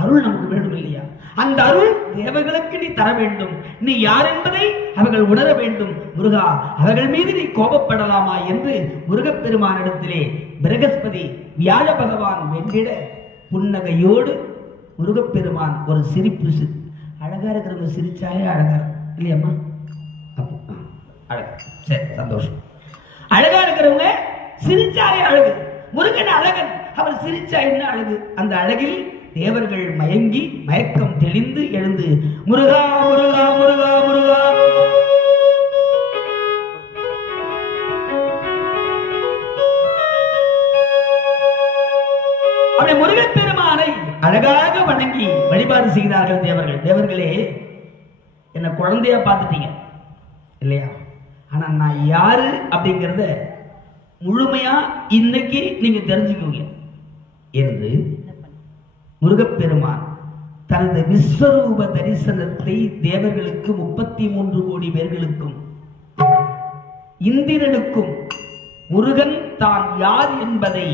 அருள் நமக்கு வேண்டும் இல்லையா? அந்த அருள் தேவர்களுக்கு நீ தர வேண்டும். நீ யார் என்பதை அவர்கள் உணர வேண்டும். முருகா அவர்கள் மீது நீ கோபப்படலாமா என்று முருகப்பெருமானிடத்திலே பிரகஸ்பதி வியாழ பகவான் வென்றிட புன்னகையோடு முருகப்பெருமான் ஒரு சிரிப்பு அழகா இருக்கிறவங்க சிரிச்சாலே அழகா இல்லையம்மா? அழகா சரி சந்தோஷம். அழகா இருக்கிறவங்க சிரிச்சாலே அழகு. முருகன் அழகன், அவர் சிரிச்சா என்ன அழகு? அந்த அழகில் தேவர்கள் மயங்கி மயக்கம் தெளிந்து எழுந்து முருகா முருகா முருகா முருகா அப்படி முருகப்பெருமானை அழகாக வணங்கி வழிபாடு செய்தார்கள் தேவர்கள். தேவர்களே என்ன குழந்தையா பார்த்துட்டீங்க இல்லையா? ஆனா நான் யாரு அப்படிங்கறத முழுமையா இன்னைக்கு நீங்க தெரிஞ்சுக்குவீங்க என்று முருகப்பெருமான் தனது விஸ்வரூப தரிசனத்தை தேவர்களுக்கு 33 கோடி பேர்களுக்கும் இந்திரனுக்கும் முருகன் தான் யார் என்பதை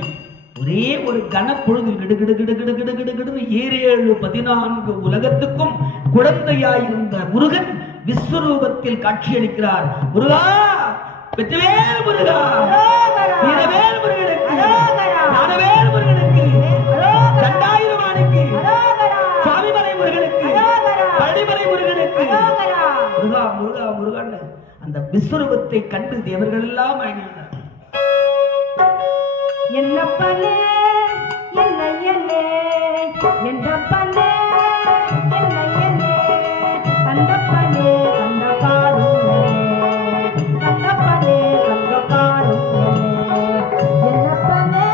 ஒரே ஒரு கனப்பொழுதில் கிடுகிடு கிடுகிடு கிடுகிடு கிடுன்னு 7-14 உலகத்துக்கும் குழந்தையாயிருந்த முருகன் விஸ்வரூபத்தில் காட்சியளிக்கிறார். முருகா வெற்றிவேல் முருகா வீரவேல் முருகனுக்கு ஞானவேல் முருகனுக்கு தண்டாயுதபாணிக்கு சுவாமிமலை முருகனுக்கு பழனிமலை முருகனுக்கு முருகா முருகா முருகன் அந்த விஸ்வரூபத்தை கண்டு தேவர்கள் எல்லாம் மயங்கினார். என்னப்பனே என்ன என்னே என்னப்பனே என்ன என்னே கண்டப்பனே கண்ட காரும் கண்டப்பனே கண்ட காரும் என்னப்பனே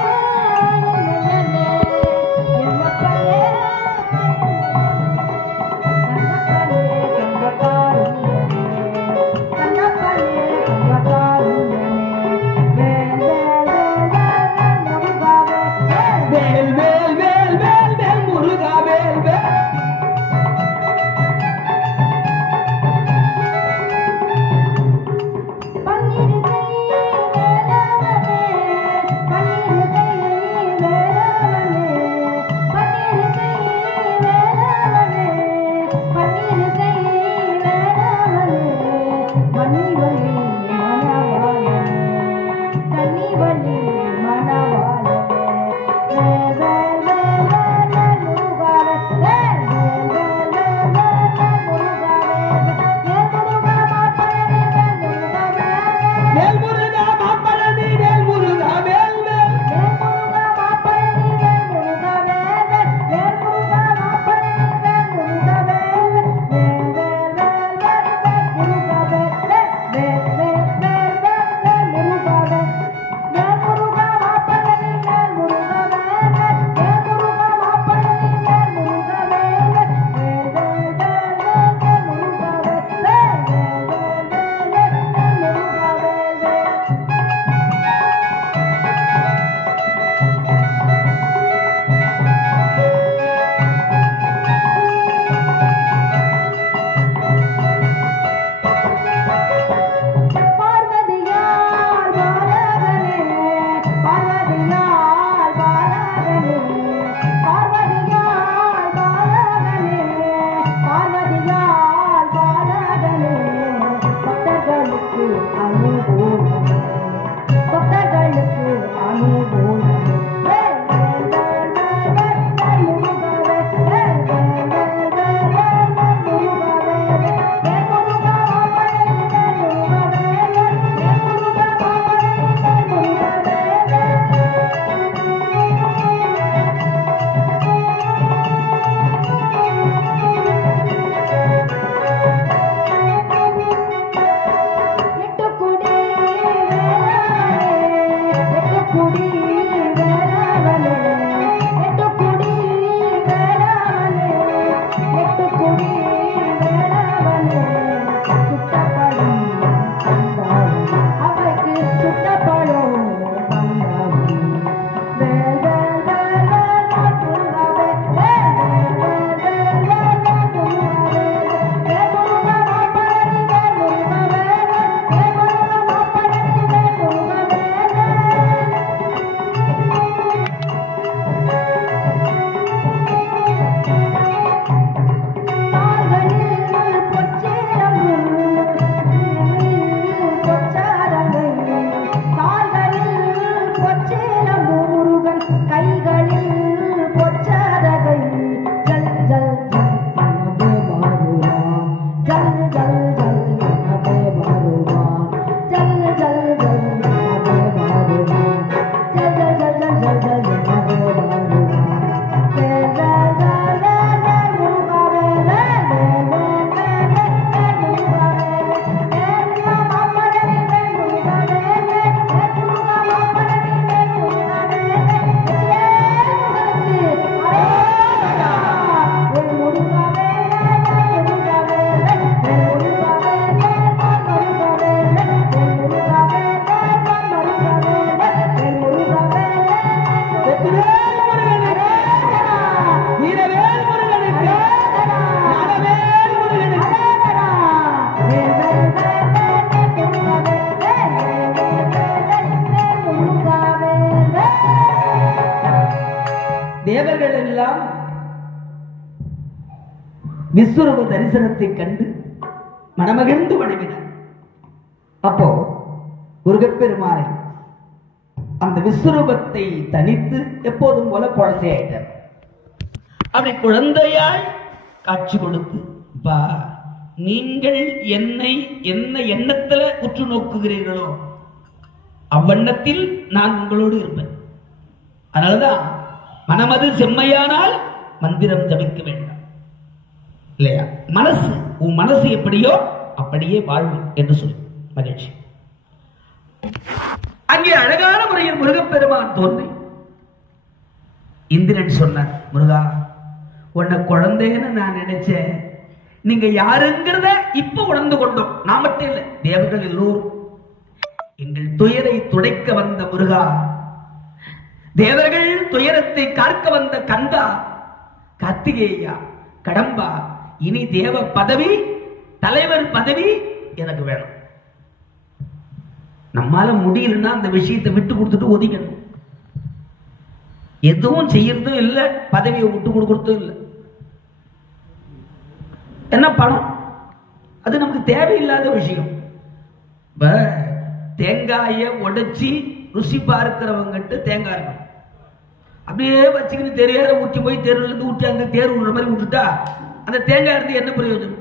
விஸ்வரூப தரிசனத்தை கண்டு மனமகிழ்ந்து வணங்கினார். அப்போ முருகப்பெருமானை அந்த விஸ்வரூபத்தை தனித்து எப்போதும் போல குழந்தையாயிட்டார். அப்படி குழந்தையாய் காட்சி கொடுத்து, பா நீங்கள் என்னை என்ன எண்ணத்துல உற்று நோக்குகிறீர்களோ அவ்வண்ணத்தில் நான் உங்களோடு இருப்பேன். அதனாலதான் மனமது செம்மையானால் மந்திரம் ஜபிக்க வேண்டாம் இல்லையா? மனசு, உன் மனசு எப்படியோ அப்படியே வாழ்வு என்று சொல்லு. மகிழ்ச்சி. அங்கே அழகான முறையில் முருகப்பெருமான் தோன்றி இந்திரன் சொன்னார், முருகா உன்னை குழந்தைன்னு நான் நினைச்சேன், நீங்க யாருங்கிறத இப்ப உணர்ந்து கொண்டோம். நான் மட்டும் இல்லை, தேவர்கள் எல்லோரும். எங்கள் துயரை துடைக்க வந்த முருகா, தேவர்கள் துயரத்தை காக்க வந்த கந்தா, கார்த்திகேயா, கடம்பா, இனி தேவ பதவி, தலைவர் பதவி எனக்கு வேணும். நம்மால முடியலன்னா அந்த விஷயத்தை விட்டு கொடுத்துட்டு ஒதுக்கணும். எதுவும் செய்யறதும் இல்லை, பதவியை விட்டு கொடுக்கறதும் இல்லை. என்ன பணம், அது நமக்கு தேவையில்லாத விஷயம். தேங்காயை உடைச்சி ருசி பார்க்கிறவங்கிட்ட தேங்காய் இருக்கும், அப்படியே வச்சுக்கிட்டு தெரியாத ஊற்றி போய் தெருவில் இருந்து ஊற்றி அந்த தேர் விடுற மாதிரி விட்டுட்டா அந்த தேங்காய் இருந்து என்ன பிரயோஜனம்?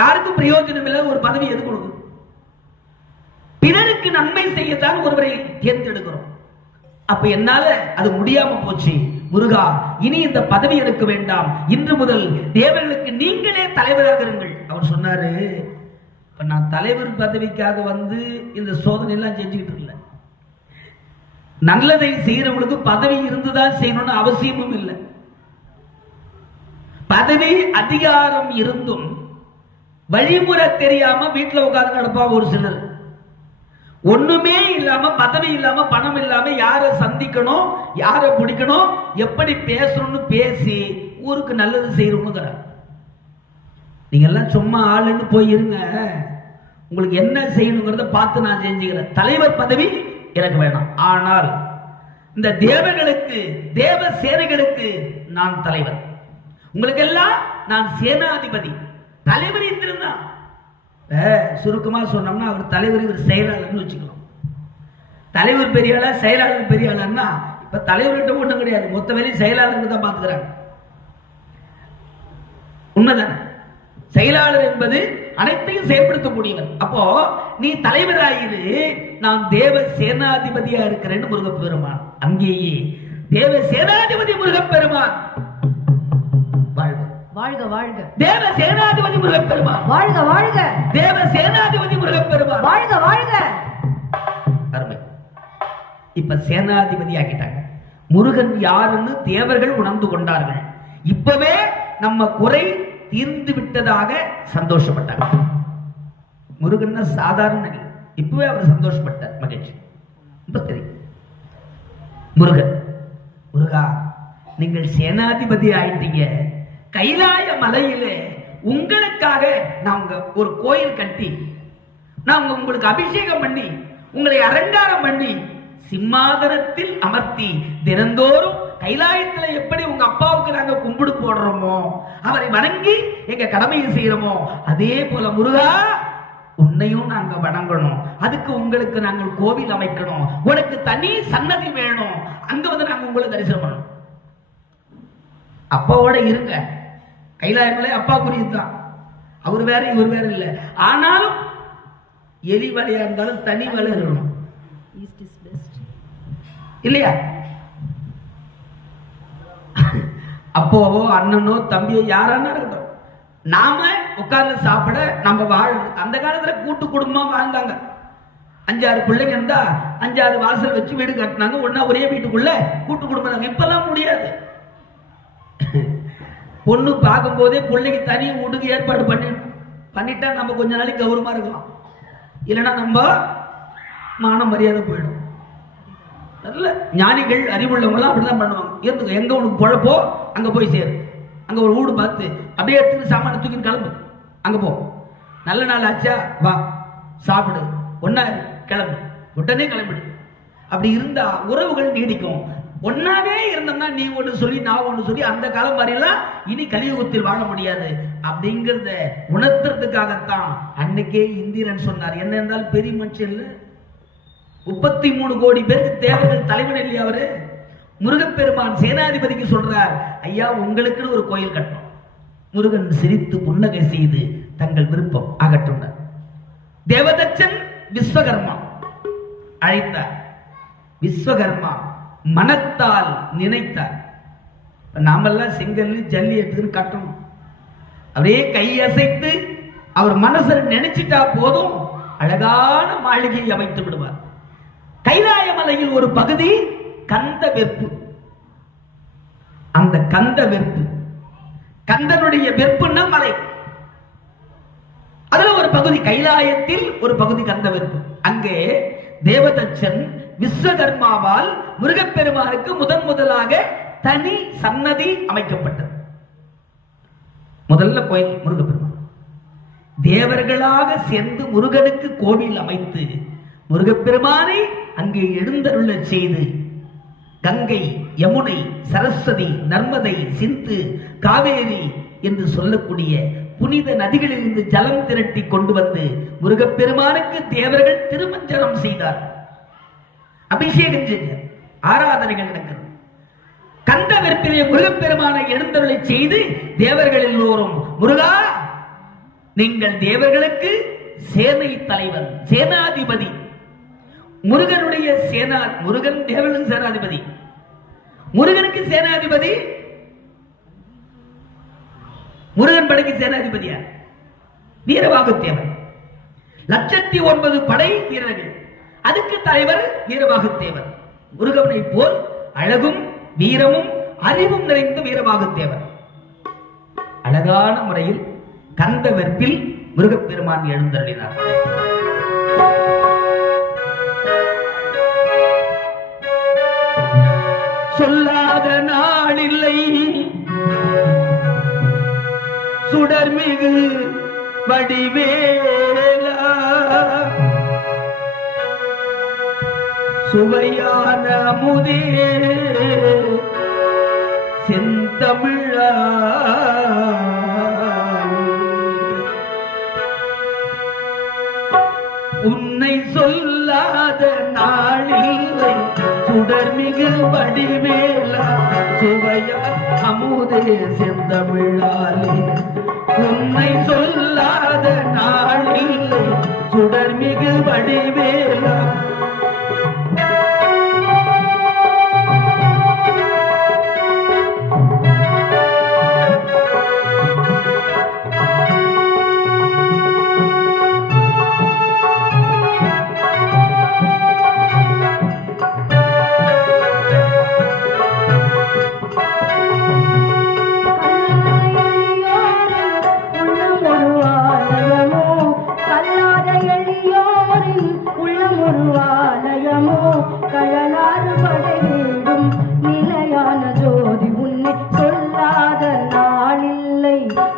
யாருக்கும் பிரயோஜனம் இல்லாத ஒரு பதவி எது கொடுக்கும்? பிறருக்கு நன்மை செய்யத்தான் ஒருவரை தேர்ந்தெடுக்கிறோம். அப்ப என்னால அது முடியாம போச்சு. முருகா, இனி இந்த பதவி எனக்கு வேண்டாம், இன்று முதல் தேவர்களுக்கு நீங்களே தலைவராக இருங்கள். அவர் சொன்னாரு, இப்ப நான் தலைவர் பதவிக்காக வந்து இந்த சோதனை எல்லாம் செஞ்சுக்கிட்டு இருக்கல. நல்லதை செய்யறவங்களுக்கு பதவி இருந்துதான் செய்யணும்னு அவசியமும் இல்லை. பதவி அதிகாரம் இருந்தும் வழிமுறை தெரியாம வீட்டுல உட்கார்ந்து நடப்பா ஒரு சிலர். ஒண்ணுமே இல்லாம, பதவி இல்லாம, பணம் இல்லாம யாரை சந்திக்கணும், யாரை பிடிக்கணும், எப்படி பேசணும்னு பேசி ஊருக்கு நல்லது செய்யறவங்க. நீங்க எல்லாம் சும்மா ஆளுன்னு போய் இருங்க, உங்களுக்கு என்ன செய்யணுங்கிறத பார்த்து நான் செஞ்சுக்கிறேன். தலைவர் பதவி எனக்கு வேணாம், ஆனால் இந்த தேவர்களுக்கு, தேவ சேனைகளுக்கு நான் தலைவர். உங்களுக்கு எல்லாம் நான் சேனாதிபதி. தலைவர் இருந்திருந்தான் சுருக்கமா சொன்னோம்னா அவர் தலைவர், இவர் செயலாளர்னு வச்சுக்கணும். தலைவர் பெரிய ஆளா, செயலாளர் பெரிய ஆளா? இப்ப தலைவர்கிட்ட ஒண்ணும் கிடையாது, மொத்த வேலையும் செயலாளருக்கு தான் பாத்துக்கிறாங்க. உண்மைதானே? செயலாளர் என்பது அனைத்தையும் செயல்படுத்தக்கூடியவர். அப்போ நீ தலைவராயிரு, நான் தேவ சேனாதிபதியா இருக்கிறேன்னு முருகப்பெருமான். அங்கேயே தேவ சேனாதிபதி முருகப்பெருமான் வாழ்க வாழ்க வாழ்க. தேவ சேனாதிபதி முருகப்பெருமான் வாழ்க வாழ்க. தேவ சேனாதிபதி முருகப்பெருமான் வாழ்க வாழ்க. அருமை. இப்ப சேனாதிபதி ஆக்கிட்டாங்க. முருகன் யாருன்னு தேவர்கள் உணர்ந்து கொண்டார்கள். இப்பவே நம்ம குறை தீர்ந்து விட்டதாக சந்தோஷப்பட்டாங்க. முருகன் சாதாரண, இப்பவே அவர் சந்தோஷப்பட்டார். மகிழ்ச்சி. இப்ப தெரியும் முருகன், முருகா நீங்கள் சேனாதிபதி ஆயிட்டீங்க, கைலாய மலையிலே உங்களுக்காக நாங்க ஒரு கோயில் கட்டி, நாங்க உங்களுக்கு அபிஷேகம் பண்ணி, உங்களை அலங்காரம் பண்ணி, சிம்மாதனத்தில் அமர்த்தி, தினந்தோறும் கைலாயத்துல எப்படி உங்க அப்பாவுக்கு நாங்க கும்பிடு போடுறோமோ, அவரை வணங்கி எங்க கடமையை செய்யறோமோ, அதே போல முருகா உன்னையும் நாங்க வணங்கணும். அதுக்கு உங்களுக்கு நாங்கள் கோவில் அமைக்கணும், உனக்கு தனி சன்னதி வேணும், அங்க வந்து நாங்க உங்களை தரிசனம் பண்ணணும். அப்பாவோட இருங்க, கைலாயமலை அப்பாவுக்குரியதுதான், அவர் வேற இவர் வேற இல்லை. ஆனாலும் எலி வலையா இருந்தாலும் தனி வலை இருக்கணும் இல்லையா? அப்போவோ அண்ணனோ தம்பியோ யாரானா இருக்கட்டும், நாம உட்கார்ந்து சாப்பிட நம்ம வாழ. அந்த காலத்துல கூட்டு குடும்பமா வாழ்ந்தாங்க. 5-6 பிள்ளைங்க இருந்தா 5-6 வாசல் வச்சு வீடு கட்டினாங்க. ஒன்னா ஒரே வீட்டுக்குள்ள கூட்டு குடும்பம். இப்பெல்லாம் முடியாது. பொண்ணு பார்க்கும் போதே பிள்ளைக்கு தனி வீட்டுக்கு ஏற்பாடு பண்ணிட்டா நம்ம கொஞ்ச நாளைக்கு கௌரவமா இருக்கலாம். இல்லைன்னா நம்ம மான மரியாதை போயிடும். நல்ல ஞானிகள் அறிவுள்ளவங்களாம் அப்படிதான் பண்ணுவாங்க. இருந்துக்க, எங்க உனக்கு பொழப்போ அங்க போய் சேரு, அங்க ஒரு வீடு பார்த்து அப்படியே எடுத்து சாமான தூக்கி கிளம்பு, அங்க போ, நல்ல நாள் ஆச்சா வா சாப்பிடு, ஒன்னா கிளம்பு, உடனே கிளம்பிடு. அப்படி இருந்தா உறவுகள் நீடிக்கும். ஒன்னாவே இருந்தோம்னா நீ ஒண்ணு சொல்லி நான் ஒண்ணு சொல்லி அந்த காலம் வரையெல்லாம் இனி கலியுகத்தில் வாழ முடியாது அப்படிங்கறத உணர்த்துறதுக்காகத்தான் அன்னைக்கே இந்திரன் சொன்னார். என்ன இருந்தாலும் பெரிய மனுஷன் இல்ல, 33 கோடி பேருக்கு தேவர்கள் தலைவன் இல்லையா அவரு. முருகப்பெருமான் சேனாதிபதிக்கு சொல்றார், ஐயா உங்களுக்குன்னு ஒரு கோயில் கட்டணும். முருகன் சிரித்து புன்னகை செய்து தங்கள் விருப்பம் ஆகட்டும். தேவதச்சன் விஸ்வகர்மா அழைத்தார். விஸ்வகர்மா மனத்தால் நினைத்தார். நாமெல்லாம் செங்கல் ஜல்லி எடுத்துன்னு கட்டணும். அப்படியே கையசைத்து அவர் மனசை நினைச்சிட்டா போதும் அழகான மாளிகையை அமைத்து விடுவார். கைலாய மலையில் ஒரு பகுதி கந்த வெற்பு. அந்த கந்த வெற்பு, கந்தனுடைய வெற்புன்னா மலை, அதுல ஒரு பகுதி கைலாயத்தில் ஒரு பகுதி கந்த வெற்பு. அங்கே தேவதச்சன் விஸ்வகர்மாவால் முருகப்பெருமானுக்கு முதலாக தனி சன்னதி அமைக்கப்பட்டது. முதல்ல கோயில் முருகப்பெருமான். தேவர்களாக சேர்ந்து முருகனுக்கு கோவில் அமைத்து முருகப்பெருமானை அங்கே எழுந்தருள செய்து கங்கை, யமுனை, சரஸ்வதி, நர்மதை, சிந்து, காவேரி என்று சொல்லக்கூடிய புனித நதிகளிலிருந்து ஜலம் திரட்டி கொண்டு வந்து முருகப்பெருமானுக்கு தேவர்கள் திருமஞ்சனம் செய்தார். அபிஷேகம் செய்த ஆராதனைகள் நடக்கிறது. கந்த வெற்பிலே முருகப்பெருமானை எழுந்தருளை செய்து தேவர்கள் எல்லோரும், முருகா நீங்கள் தேவர்களுக்கு சேனை தலைவர், சேனாதிபதி. முருகனுடைய முருகன் தேவர்களுக்கு சேனாதிபதி, முருகனுக்கு சேனாதிபதி, முருகன் படைக்கு சேனாதிபதியா வீரபாகுத்தேவர். 109 படை வீரர்கள், அதுக்கு தலைவர் வீரபாகுத்தேவர். முருகனை போல் அழகும் வீரமும் அறிவும் நிறைந்த வீரபாகுத்தேவர் அழகான முறையில் கந்த வெற்பில் முருகப்பெருமான் எழுந்தருளினார். சொல்லாத நாளில்லை சுடர்மிகு வடிவேலா, சுவையான அமுதே செந்தமிழா, உன்னை சொல்லாத நாளில்லை சுடர்மிகு வடிவேலா, சுவையா அமுதே செந்தமிழாலே. உன்னை சொல்லாத நாளில்லை சுடர்மிகு வடிவேலா,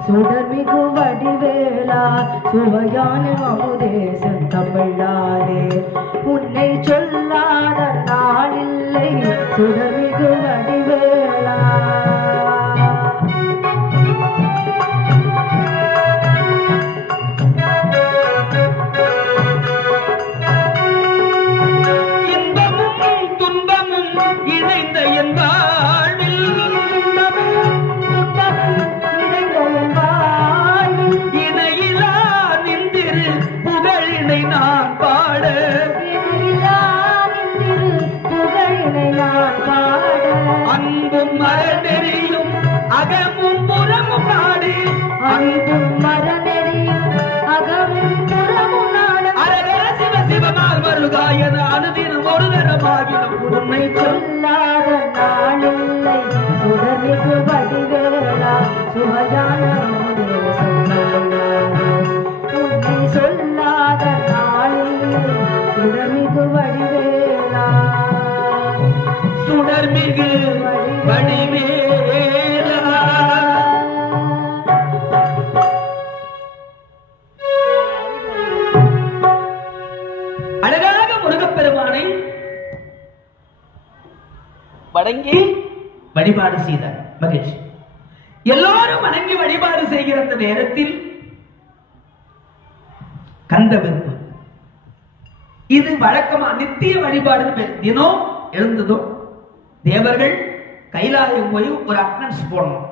சுடர்மிகு வடிவேலா, சுவையான அமுதே செந்தமிழாலே. உன்னை சொல்லாத நாளில்லை சுடர்மிகு வடிவேலா. இன்பமும் துன்பமும் இணைந்த என் வாழ்வில், இணையிலா நின்றிரு புகழினை நான் பாட, அன்பும் அறநெறியும் வணங்கி வழிபாடு செய்தார். மகேஷ் எல்லாரும் வணங்கி வழிபாடு செய்கிற அந்த நேரத்தில் கந்த வெறுப்பு. இது வழக்கமா நித்திய வழிபாடு. தினம் எழுந்ததும் தேவர்கள் கைலாயம் போய் ஒரு அட்டனன்ஸ் போடணும்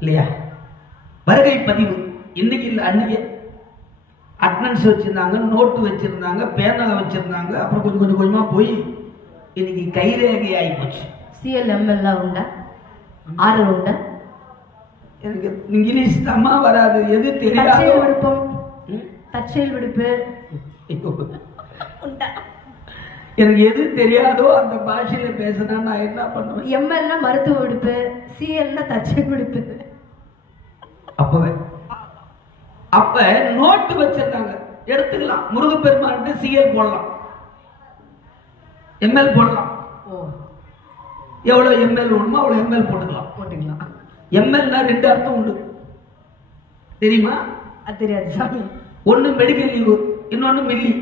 இல்லையா? வருகை பதிவு. இன்னைக்கு இல்ல, அன்னைக்கு அட்டனன்ஸ் வச்சிருந்தாங்க, நோட்டு வச்சிருந்தாங்க, பேனா வச்சிருந்தாங்க. அப்புறம் கொஞ்சம் கொஞ்சமா போய் இன்னைக்கு கைரேகை ஆகி போச்சு. CLML உண்டா? ஆறு உண்டா? எனக்கு இங்கிலீஷ் தாமா வராது, எது தெரியாது. விடுப்பம், தற்செயல் விடுப்பு உண்டா? எனக்கு எது தெரியாதோ அந்த பாஷையில பேசினா நான் என்ன பண்ணுவேன்? ML மருத்துவ விடுப்பு, CL தற்செயல் விடுப்பு. அப்ப நோட்டு வச்சிருந்தாங்க, எடுத்துக்கலாம். முருகப்பெருமான் CL போடலாம், ML போடலாம். எவ்வளவு ML வேணுமோ அவ்வளவு ML போட்டுக்கலாம். MLனா ரெண்டு அர்த்தம் உண்டு, தெரியுமா? அது தெரியாது சாமி. ஒன்னு மெடிக்கல் லீவு, இன்னொன்னு மில்லி.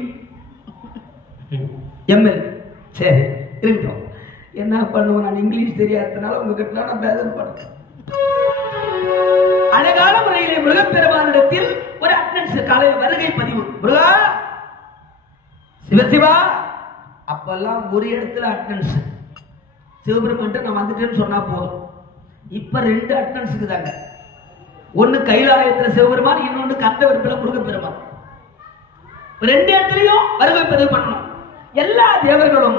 ML சரி இருக்கட்டும். என்ன பண்ணுவோம், நான் இங்கிலீஷ் தெரியாததுனால உங்ககிட்ட நான் பேதல் படுறேன். அழகான முறையிலே முருகப்பெருமானிடத்தில் ஒரு அட்டனன்ஸ், காலையில் வருகை பதிவு. முருகா சிவசிவா. அப்பெல்லாம் ஒரு இடத்துல அட்டனன்ஸ், சிவபெருமான் நான் வந்துட்டேன்னு சொன்னா போதும். இப்ப ரெண்டு அட்டனன்ஸுக்கு தாங்க. ஒன்னு கைலாயத்துல சிவபெருமான், இன்னொன்னு கந்தவெருப்புல முருகப்பெருமான். ரெண்டு இடத்துலயும் வருகை பதிவு பண்ணணும். எல்லா தேவர்களும்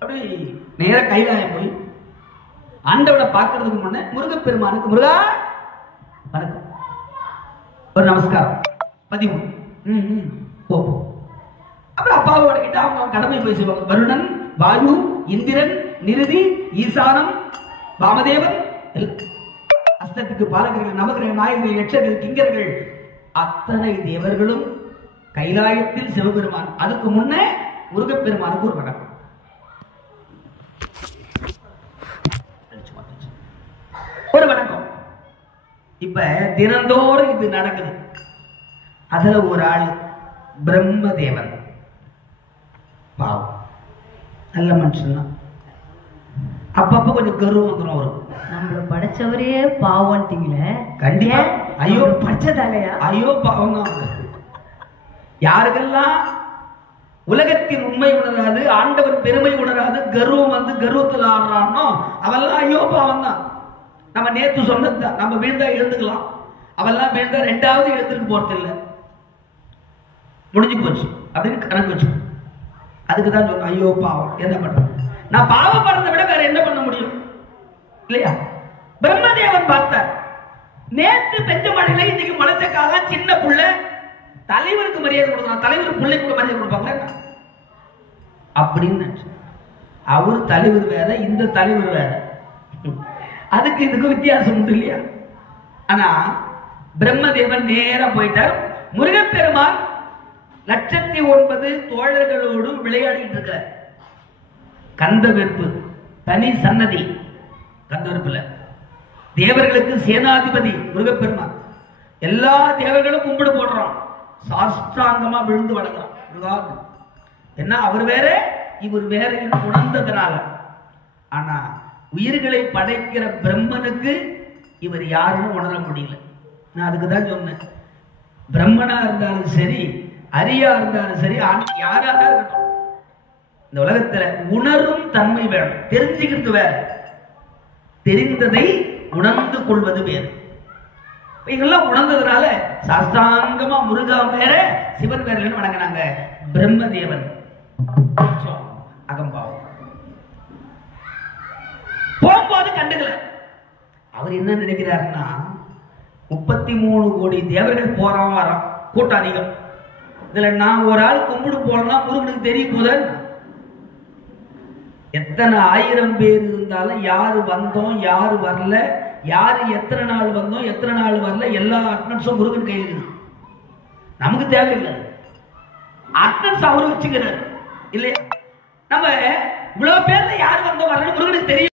அப்படி நேர கைலாயம் போய் ஆண்டவனை பார்க்கறதுக்கு முன்ன முருகப்பெருமானுக்கு முருகா வணக்கம், ஒரு நமஸ்காரம், பதிவு. போ. அப்புறம் அப்பாவோட கிட்ட அவங்க கடமை போய் செய்வாங்க. வருணன், வாயு, இந்திரன், நிருதி, ஈசானம், வாமதேவன், அஸ்தத்துக்கு பாலகர்கள், நவகிரக நாயகர்கள், யட்சர்கள், கிங்கர்கள், அத்தனை தேவர்களும் கைலாயத்தில் சிவபெருமான். அதுக்கு முன்னே முருகப்பெருமானுக்கு ஒரு வணக்கம், ஒரு வணக்கம். இப்ப தினந்தோறும் இது நடக்குது. அதுல ஒரு ஆள் பிரம்மதேவன், பாவம் நல்ல மனுஷன் தான். அப்பப்ப கொஞ்சம் கர்வம் வந்துடும் அவருக்கு. நம்மள படைச்சவரே பாவம்ட்டீங்களே. கண்டிப்பா. ஐயோ படைச்சதாலையா? ஐயோ பாவம் தான். யாருக்கெல்லாம் உலகத்தின் உண்மை உணராது, ஆண்டவன் பெருமை உணராது, கர்வம் வந்து கர்வத்தில் ஆடுறானோ அவெல்லாம் ஐயோ பாவம் தான். நம்ம நேத்து சொன்னதுதான், நம்ம வீழ்ந்தா எழுந்துக்கலாம், அவெல்லாம் வீழ்ந்தா ரெண்டாவது எழுத்துக்கு போறது இல்லை, முடிஞ்சு போச்சு அப்படின்னு கணக்கு வச்சு. அதுக்குதான் சொன்ன ஐயோ பாவம். என்ன பண்றது? நான் பாவப்படுறதை விட வேற என்ன பண்ண முடியும் இல்லையா? பிரம்மதேவன் பார்த்தார், நேத்து பெஞ்ச மழையில இன்னைக்கு முளைச்சக்காக சின்ன புள்ள தலைவருக்கு மரியாதை கொடுக்கலாம், தலைவர் பிள்ளை கூட மரியாதை கொடுப்பாங்க அப்படின்னு. அவர் தலைவர் வேற, இந்த தலைவர் வேற, அதுக்கு இதுக்கு வித்தியாசம் உண்டு இல்லையா? ஆனா பிரம்மதேவன் நேரா போயிட்டார். முருகப்பெருமான் 1,09 தோழர்களோடு விளையாடிட்டு இருக்கிறார். கந்தவெற்பு தனி சன்னதி, கந்தவெற்புல தேவர்களுக்கு சேனாதிபதி முருகப்பெருமான். எல்லா தேவர்களும் கும்பிடு போடுறான், சாஷ்டாங்கமா விழுந்து வணங்குறான். என்ன அவர் வேற இவர் வேற உணர்ந்ததுனால. ஆனா உயிர்களை படைக்கிற பிரம்மனுக்கு இவர் யாருன்னு உணர முடியல. நான் அதுக்குதான் சொன்னேன், பிரம்மனா இருந்தாலும் சரி, அரியா இருந்தாலும் சரி, யாரா இருக்கட்டும், இந்த உலகத்துல உணரும் தன்மை வேணும். தெரிஞ்சுக்கிறது வேற, தெரிந்ததை உணர்ந்து கொள்வது வேறு. இதெல்லாம் உணர்ந்ததுனால சாஸ்தாங்கமா முருகா வேற சிவன் வேற வணங்கினாங்க. பிரம்மதேவன் அகம்பாவம் போகும்போது கண்டுக்கல. அவர் என்ன நினைக்கிறாருன்னா, 33 கோடி தேவர்கள் போறான் வரான், கூட்டம் அதிகம். இதுல நான் ஒரு ஆள் கும்பிடு போலனா முருகனுக்கு தெரியும் போத. எத்தனை 1000 பேர் இருந்தாலும் யாரு வந்தோம் யாரு வரல, யாரு எத்தனை நாள் வந்தோம் எத்தனை நாள் வரல, எல்லா அட்டனன்ஸும் முருகன் கையில் இருக்கு. நமக்கு தேவையில்லை, அட்டனன்ஸ் அவரு வச்சுக்கிறார் இல்லையா? நம்ம இவ்வளவு பேர்ல யாரு வந்தோம் வரல முருகனுக்கு தெரியும்.